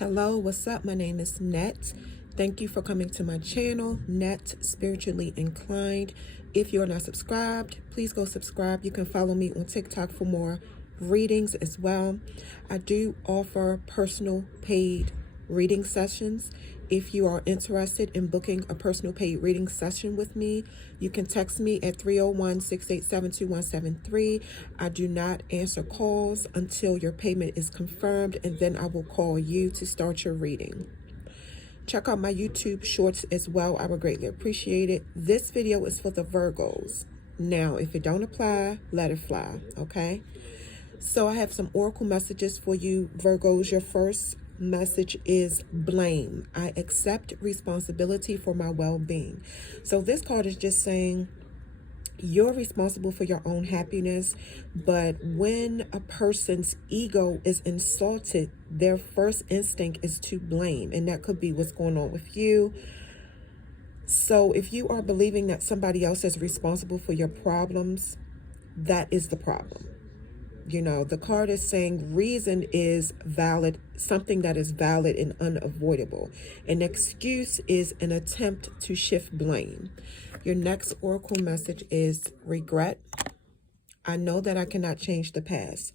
Hello, what's up? My name is Net. Thank you for coming to my channel, Net Spiritually Inclined. If you're not subscribed, please go subscribe. You can follow me on TikTok for more readings as well. I do offer personal paid reading sessions. If you are interested in booking a personal paid reading session with me, you can text me at 301-687-2173. I do not answer calls until your payment is confirmed, and then I will call you to start your reading. Check out my YouTube shorts as well. I would greatly appreciate it. This video is for the Virgos. Now, if it don't apply, let it fly, okay? So I have some oracle messages for you, Virgos. Your first message is blame. I accept responsibility for my well-being. So this card is just saying you're responsible for your own happiness, but when a person's ego is insulted, their first instinct is to blame, and that could be what's going on with you. So if you are believing that somebody else is responsible for your problems, that is the problem. You know, the card is saying reason is valid, something that is valid and unavoidable. An excuse is an attempt to shift blame. Your next oracle message is regret. I know that I cannot change the past.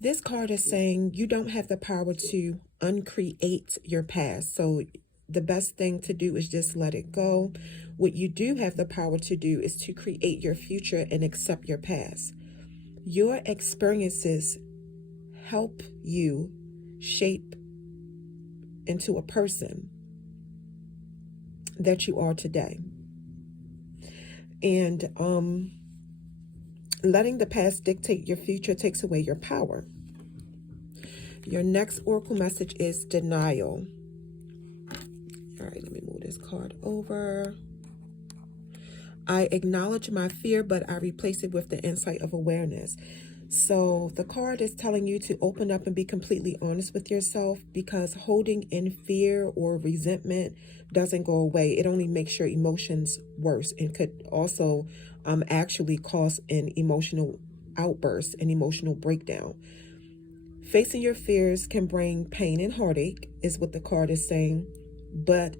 This card is saying you don't have the power to uncreate your past. So the best thing to do is just let it go. What you do have the power to do is to create your future and accept your past. Your experiences help you shape into a person that you are today. And letting the past dictate your future takes away your power. Your next oracle message is denial. All right, let me move this card over. I acknowledge my fear, but I replace it with the insight of awareness. So the card is telling you to open up and be completely honest with yourself, because holding in fear or resentment doesn't go away. It only makes your emotions worse and could also actually cause an emotional outburst, an emotional breakdown. Facing your fears can bring pain and heartache, is what the card is saying, but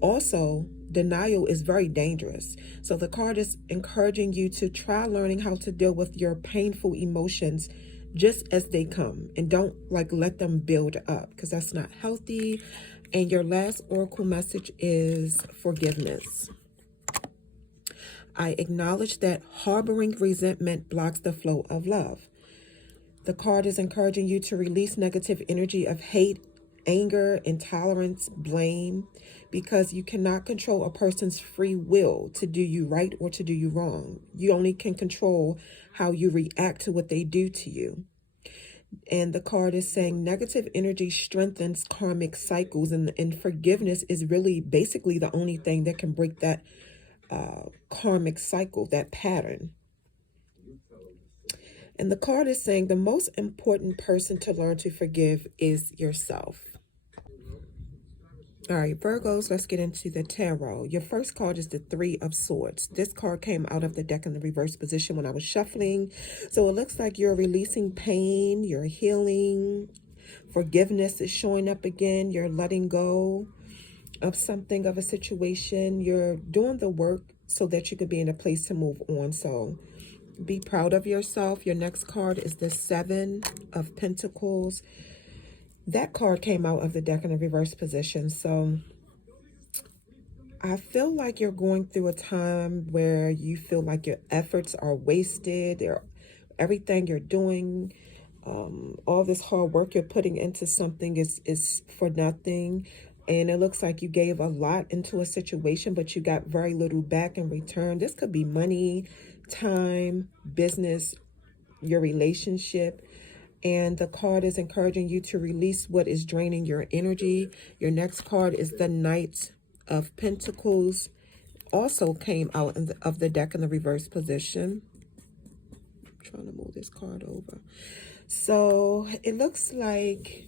also denial is very dangerous. So the card is encouraging you to try learning how to deal with your painful emotions just as they come, and don't let them build up, because that's not healthy. And your last oracle message is forgiveness. I acknowledge that harboring resentment blocks the flow of love. The card is encouraging you to release negative energy of hate, anger, intolerance, blame, because you cannot control a person's free will to do you right or to do you wrong. You only can control how you react to what they do to you. And the card is saying negative energy strengthens karmic cycles, and forgiveness is really basically the only thing that can break that karmic cycle, that pattern. And the card is saying the most important person to learn to forgive is yourself. All right, Virgos, let's get into the tarot. Your first card is the Three of Swords. This card came out of the deck in the reverse position when I was shuffling. So it looks like you're releasing pain, you're healing, forgiveness is showing up again, you're letting go of something, of a situation, you're doing the work so that you could be in a place to move on. So be proud of yourself. Your next card is the Seven of Pentacles. That card came out of the deck in the reverse position. So I feel like you're going through a time where you feel like your efforts are wasted. Everything you're doing, all this hard work you're putting into something is for nothing. And it looks like you gave a lot into a situation, but you got very little back in return. This could be money, time, business, your relationship. And the card is encouraging you to release what is draining your energy. Your next card is the Knight of Pentacles. Also came out of the deck in the reverse position. I'm trying to move this card over. So it looks like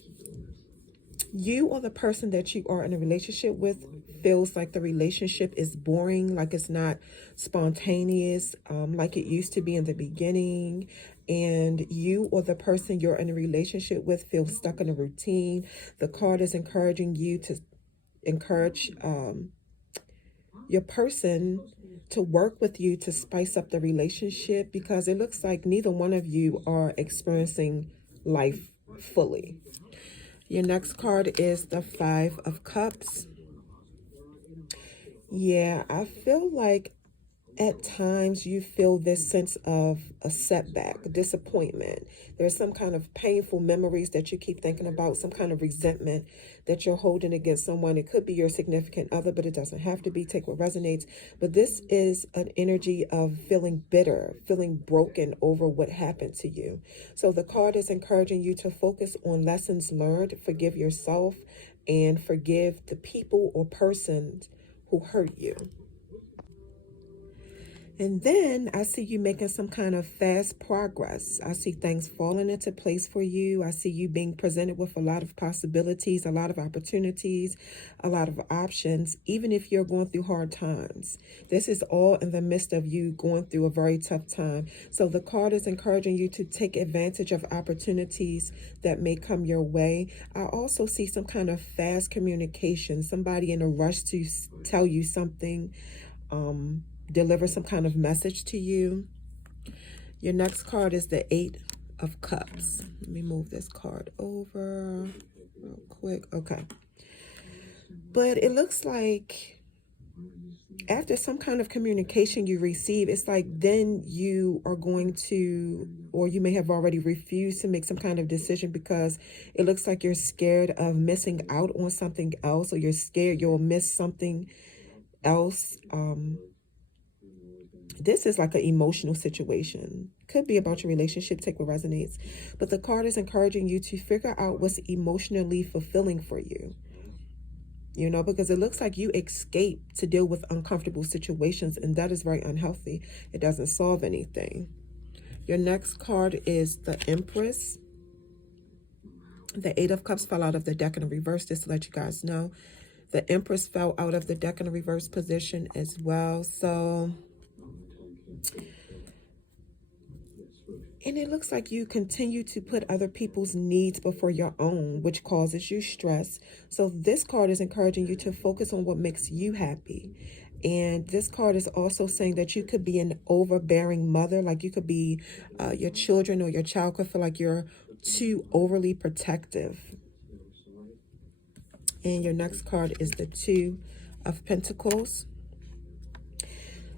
You or the person that you are in a relationship with feels like the relationship is boring, like it's not spontaneous, like it used to be in the beginning. And you or the person you're in a relationship with feels stuck in a routine. The card is encouraging you to encourage your person to work with you to spice up the relationship, because it looks like neither one of you are experiencing life fully. Your next card is the Five of Cups. Yeah, I feel like at times you feel this sense of a setback, disappointment. There's some kind of painful memories that you keep thinking about, some kind of resentment that you're holding against someone. It could be your significant other, but it doesn't have to be. Take what resonates. But this is an energy of feeling bitter, feeling broken over what happened to you. So the card is encouraging you to focus on lessons learned, forgive yourself, and forgive the people or persons who hurt you. And then I see you making some kind of fast progress. I see things falling into place for you. I see you being presented with a lot of possibilities, a lot of opportunities, a lot of options, even if you're going through hard times. This is all in the midst of you going through a very tough time. So the card is encouraging you to take advantage of opportunities that may come your way. I also see some kind of fast communication, somebody in a rush to tell you something, deliver some kind of message to you. Your next card is the Eight of Cups. Let me move this card over real quick. Okay. But it looks like after some kind of communication you receive, it's like then you are going to, or you may have already refused to make some kind of decision because it looks like you're scared of missing out on something else, or you're scared you'll miss something else. This is like an emotional situation. Could be about your relationship, take what resonates. But the card is encouraging you to figure out what's emotionally fulfilling for you. You know, because it looks like you escape to deal with uncomfortable situations, and that is very unhealthy. It doesn't solve anything. Your next card is the Empress. The Eight of Cups fell out of the deck in a reverse, just to let you guys know. The Empress fell out of the deck in a reverse position as well. So, and it looks like you continue to put other people's needs before your own, which causes you stress. So this card is encouraging you to focus on what makes you happy. And this card is also saying that you could be an overbearing mother, like you could be your children or your child could feel like you're too overly protective. And your next card is the Two of Pentacles.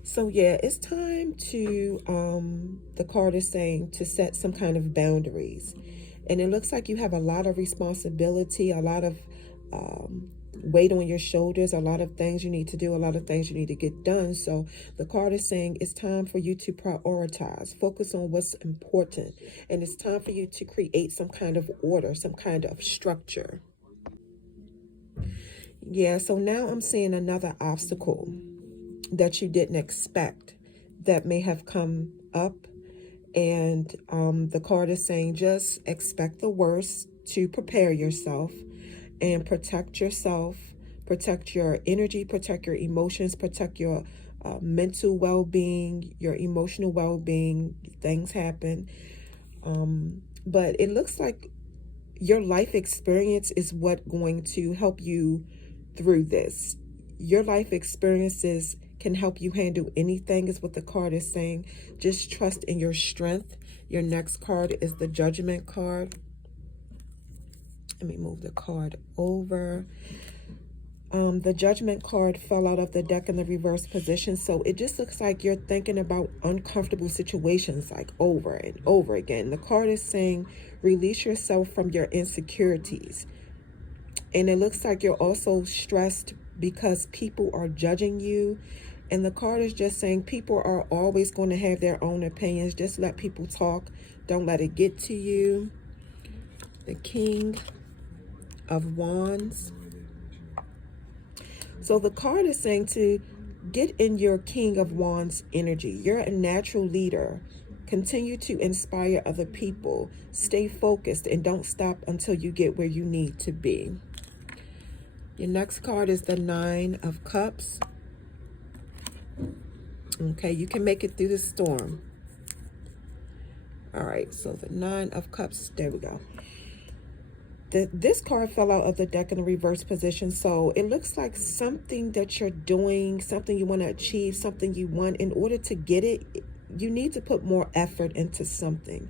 So yeah, it's time to, the card is saying to set some kind of boundaries. And it looks like you have a lot of responsibility, a lot of weight on your shoulders, a lot of things you need to do, a lot of things you need to get done. So the card is saying it's time for you to prioritize, focus on what's important. And it's time for you to create some kind of order, some kind of structure. Yeah, so now I'm seeing another obstacle that you didn't expect that may have come up. And the card is saying just expect the worst to prepare yourself and protect yourself, protect your energy, protect your emotions, protect your mental well-being, your emotional well-being. Things happen. But it looks like your life experience is what going to help you through this. Your life experiences can help you handle anything, is what the card is saying. Just trust in your strength. Your next card is the Judgment card. Let me move the card over. The Judgment card fell out of the deck in the reverse position. So it just looks like you're thinking about uncomfortable situations like over and over again. The card is saying release yourself from your insecurities. And it looks like you're also stressed because people are judging you. And the card is just saying people are always going to have their own opinions. Just let people talk. Don't let it get to you. The King of Wands. So the card is saying to get in your King of Wands energy. You're a natural leader. Continue to inspire other people. Stay focused and don't stop until you get where you need to be. Your next card is the Nine of Cups. Okay, you can make it through the storm. All right, so the Nine of Cups, there we go. This card fell out of the deck in a reverse position, so it looks like something that you're doing, something you want to achieve, something you want. In order to get it, you need to put more effort into something.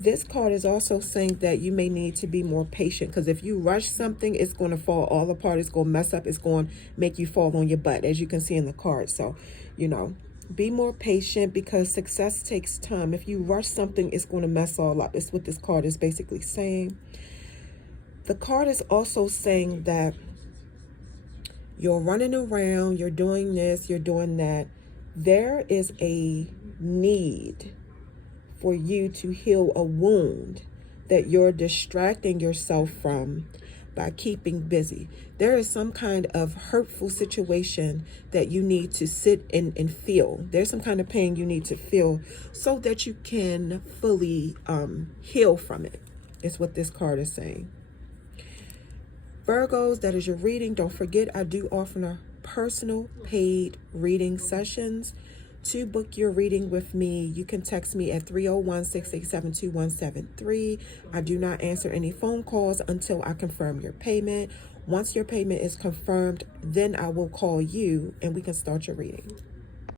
This card is also saying that you may need to be more patient, because if you rush something, it's going to fall all apart. It's going to mess up. It's going to make you fall on your butt, as you can see in the card. So, you know, be more patient, because success takes time. If you rush something, it's going to mess all up. It's what this card is basically saying. The card is also saying that you're running around, you're doing this, you're doing that. There is a need for you to heal a wound that you're distracting yourself from by keeping busy. There is some kind of hurtful situation that you need to sit and feel. There's some kind of pain you need to feel so that you can fully heal from it, is what this card is saying. Virgos, that is your reading. Don't forget, I do offer personal paid reading sessions. To book your reading with me, you can text me at 301-687-2173. I do not answer any phone calls until I confirm your payment. Once your payment is confirmed, then I will call you and we can start your reading.